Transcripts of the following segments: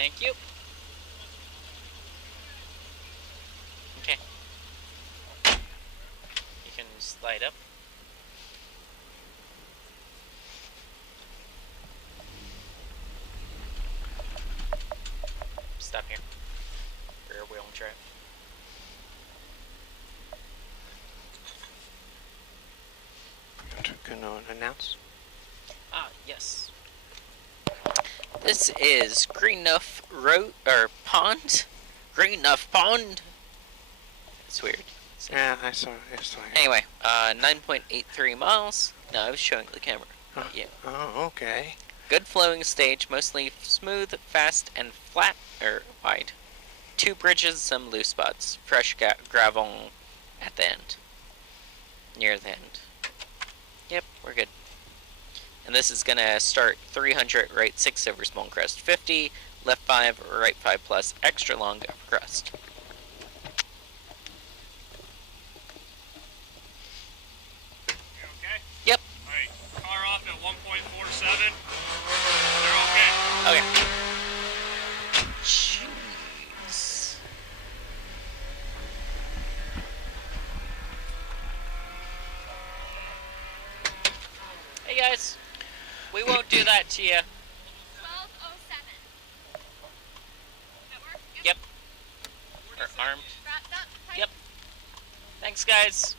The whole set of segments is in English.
Thank you. Okay. You can slide up. Stop here. Rear wheel drive. Can no one announce? Yes. This is Greenough Road or Pond. Greenough Pond. It's weird. Yeah, I saw it. Anyway, 9.83 miles. No, I was showing the camera. Not you. Oh, okay. Good flowing stage, mostly smooth, fast, and flat or wide. 2 bridges, some loose spots. Fresh gravel at the end. Near the end. Yep, we're good. And this is gonna start 300, right 6 over small crest, 50, left 5, right 5 plus, extra long over crest. You okay? Yep. Alright, car off at 1.47. They're okay. Okay. Jeez. Hey guys. We won't do that to you. 12:07. That work? Yep. We're armed. Wrapped up. Tight. Yep. Thanks, guys.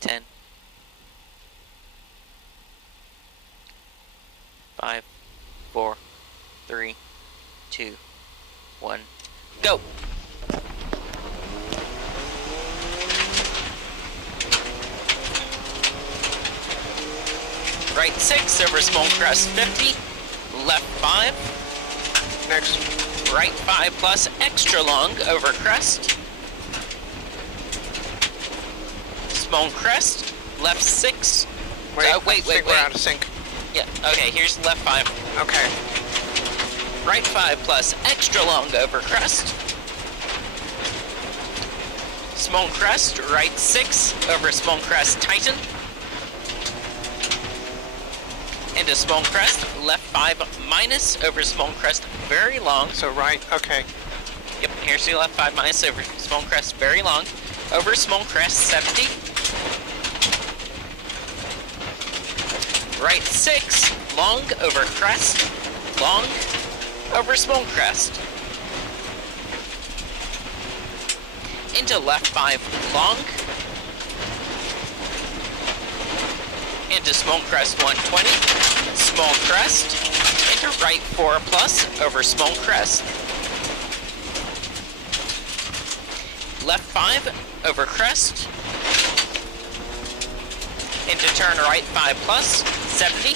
Ten. 5, 4, 3, 2, 1, go! Right 6 over small crest 50, left 5, Next. right 5 plus extra long over crest, small crest, left 6, Wait, wait, I think wait, we're wait. out of sync. Yeah, okay, here's left 5. Okay. Right 5 plus extra long over crest. Small crest, right 6 over small crest tighten. Into small crest, left 5 minus over small crest very long. So right, okay. Yep, here's your left 5 minus over small crest very long. Over small crest 70. Right 6, long over crest, long over small crest. Into left 5, long. Into small crest 120, small crest. Into right 4 plus over small crest. Left 5 over crest. Into turn right 5 plus, 70,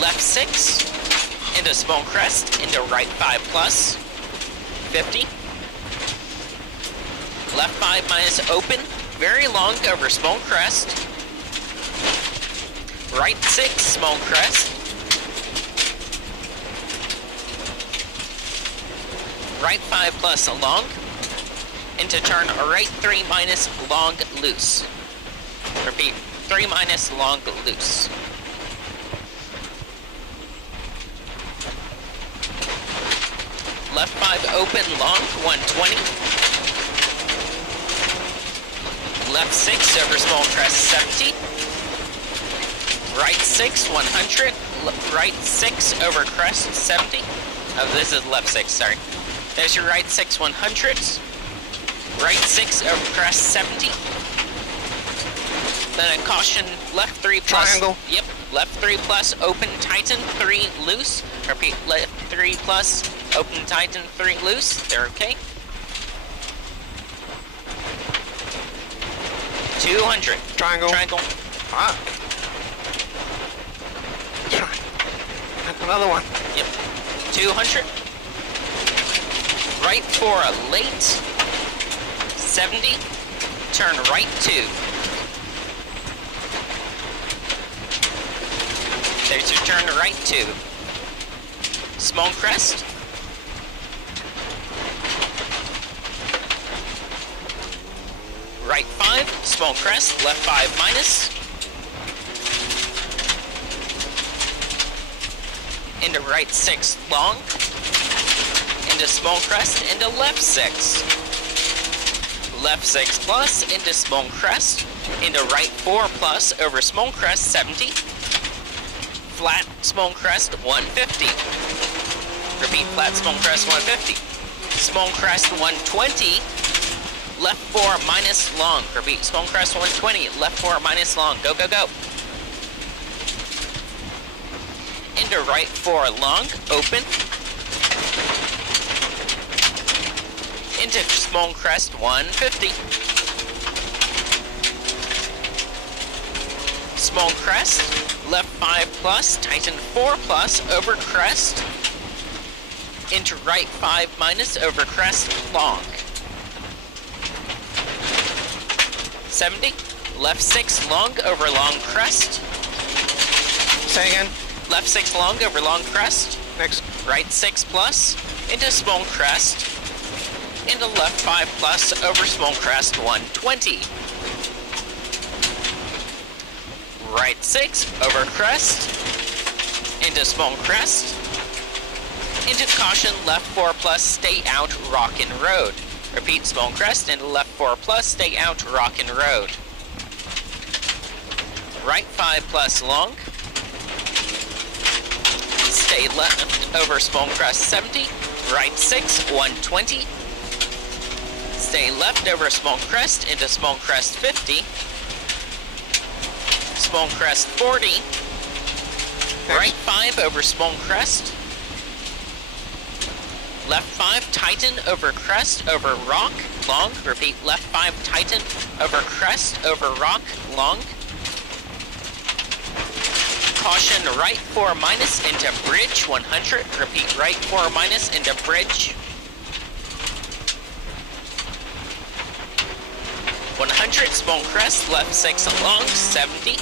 left 6, into small crest, into right 5 plus, 50, left 5 minus open, very long over small crest, right 6, small crest, right 5 plus long, into turn right 3 minus long loose. Repeat. 3 minus long loose. Left 5 open long 120. Left 6 over small crest 70. Right 6 100. Right 6 over crest 70. Oh, this is left 6, sorry. There's your right 6 100. Right 6 over crest 70. Then a caution, left 3 plus. Triangle. Yep, left 3 plus, open tighten 3 loose. Repeat, left 3 plus, open tighten 3 loose. They're okay. 200. Triangle. Triangle. Fuck. Another one. Yep. 200. Right for a late. 70, turn right 2. There's your turn right 2. Small crest. Right 5, small crest, left 5 minus. Into right 6 long. Into small crest, into left 6. Left 6 plus, into small crest. Into right 4 plus, over small crest 70. Flat small crest 150. Repeat, flat small crest 150. Small crest 120. Left 4 minus long. Repeat, small crest 120. Left 4 minus long. Go, go, go. Into right 4 long. Open. Into small crest 150. Small crest. Left 5 plus. Tighten 4 plus. Over crest. Into right 5 minus. Over crest. Long. 70, left 6 long over long crest. Say again. Left 6 long over long crest. Next. Right 6 plus, into small crest. Into left 5 plus over small crest 120. Right 6 over crest. Into small crest. Into caution left 4 plus, stay out rockin' road. Repeat, small crest, into left 4 plus, stay out rockin' road. Right 5 plus long. Stay left over small crest 70. Right 6, 120. Stay left over small crest into small crest 50. Small crest 40. Right 5 over small crest. Left 5, tighten over crest, over rock, long. Repeat, left 5, tighten over crest, over rock, long. Caution, right 4 minus into bridge, 100. Repeat, right 4 minus into bridge. 100, small crest, left 6 long, 70.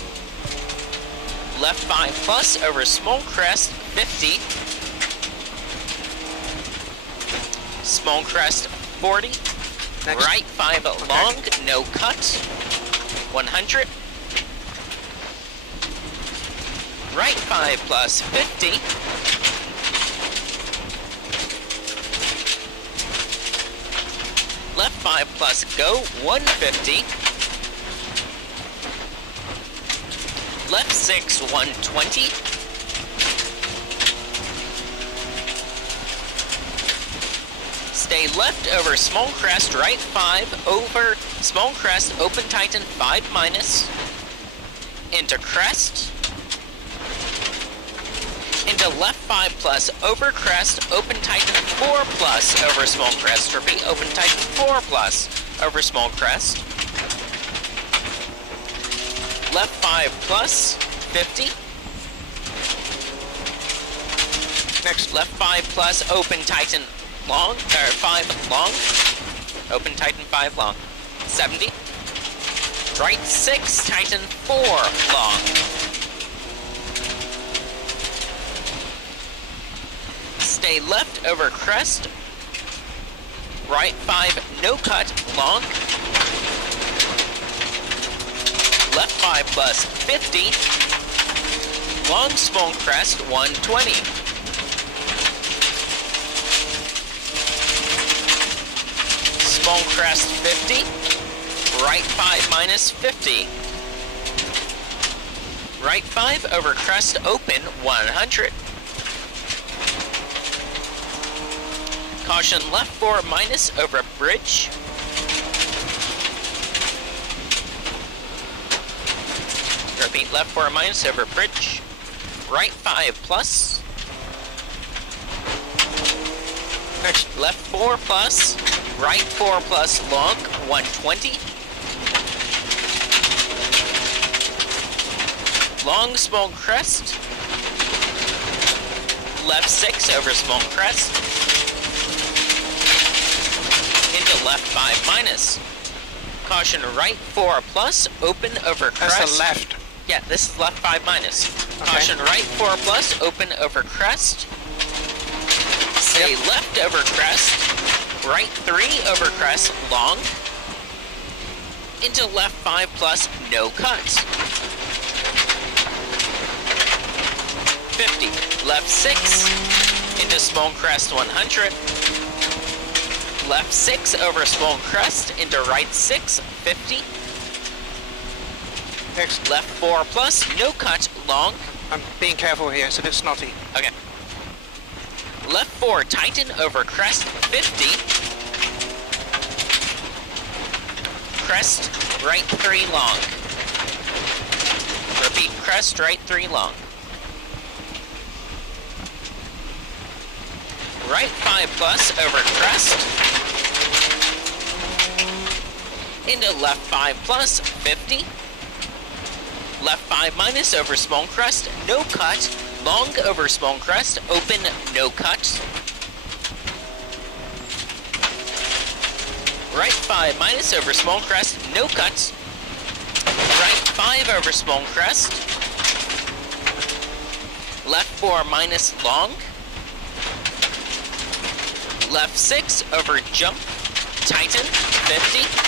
Left 5 plus over small crest, 50. Small crest 40. Next. Right 5 long, no cut. 100. Right 5 plus 50. Left 5 plus go, 150. Left 6, 120. Stay left over small crest, right 5, over small crest, open tighten 5 minus, into crest, into left 5 plus, over crest, open tighten 4 plus, over small crest, repeat, open tighten 4 plus, over small crest, left 5 plus, 50, Next. left 5 plus, open tighten long, or 5 long, open tighten 5 long, 70, right 6, tighten 4 long, stay left over crest, right 5, no cut, long, left 5 plus 50, long small crest 120, small crest 50, right 5 minus 50, right 5 over crest open 100, caution left 4 minus over bridge, repeat left 4 minus over bridge, right 5 plus, Next. left 4 plus, right 4 plus long, 120. Long small crest. Left 6 over small crest. Into left 5 minus. Caution right 4 plus, open over crest. That's the left. Yeah, this is left 5 minus. Okay. Caution right 4 plus, open over crest. Stay left over crest. Right 3 over crest, long. Into left 5 plus, no cuts. 50. Left 6. Into small crest 100. Left 6 over small crest. Into right 6, 50. Next. Left 4 plus, no cut, long. I'm being careful here, it's a bit snotty. Okay. Left 4, tighten over crest, 50. Crest, right 3 long. Repeat, crest, right 3 long. Right 5 plus over crest. Into left 5 plus, 50. Left 5 minus over small crest, no cut. Long over small crest, open, no cut. Right 5 minus over small crest, no cuts. Right 5 over small crest. Left 4 minus long. Left 6 over jump, tighten, 50.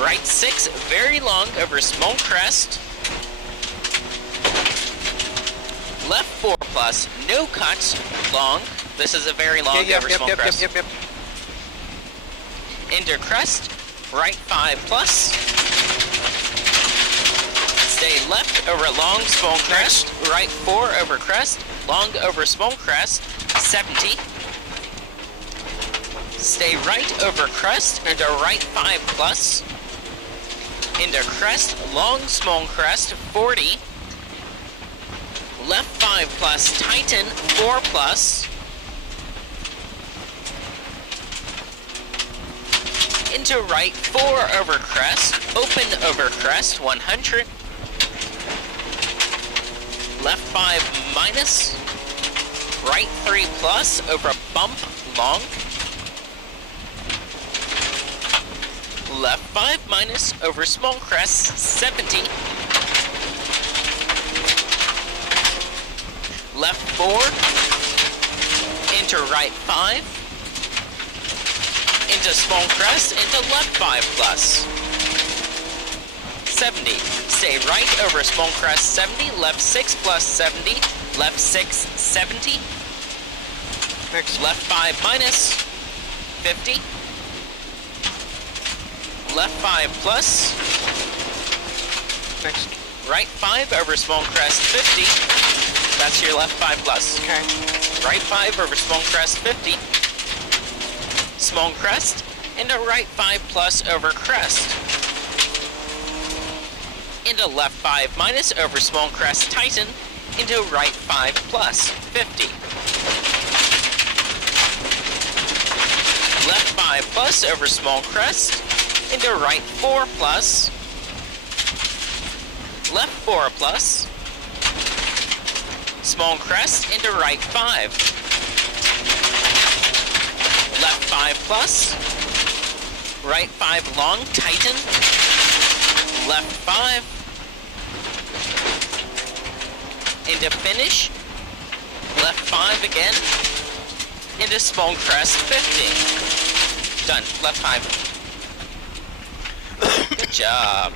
Right 6, very long over small crest. Left 4 plus, no cut, long. This is a very long over small crest. Yep. Into crest, right 5 plus. Stay left over long small crest, right 4 over crest, long over small crest, 70. Stay right over crest, into right 5 plus. Into crest, long small crest, 40. Left 5 plus, tighten, 4 plus. Into right 4 over crest, open over crest, 100. Left 5 minus. Right 3 plus, over bump, long. Left 5 minus, over small crest, 70. Left 4, into right 5, into small crest, into left 5 plus. 70. Stay right over small crest, 70, left 6 plus 70, left 6, 70. Next. Left 5 minus, 50. Left 5 plus. Next. Right 5 over small crest, 50. That's your left 5 plus. Okay. Right 5 over small crest, 50. Small crest, into right 5 plus over crest. Into left 5 minus over small crest, tighten. Into right 5 plus, 50. Left 5 plus over small crest. Into right 4 plus. Left 4 plus. Small crest into right 5. Left 5 plus. Right 5 long, tighten. Left 5. Into finish. Left 5 again. Into small crest, 50. Done. Left 5. Good job.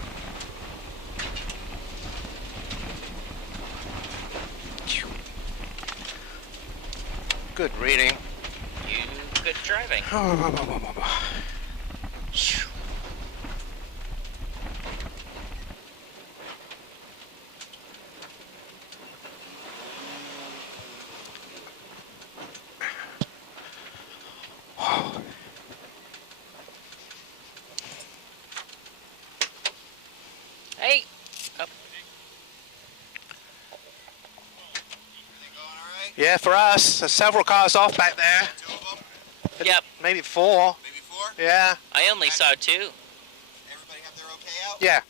Good reading. You good driving. Hey. Oh. Yeah, for us, there's several cars off back there. 2 of them? Yep. Maybe 4. Maybe 4? Yeah. I only saw 2. Everybody have their okay out? Yeah.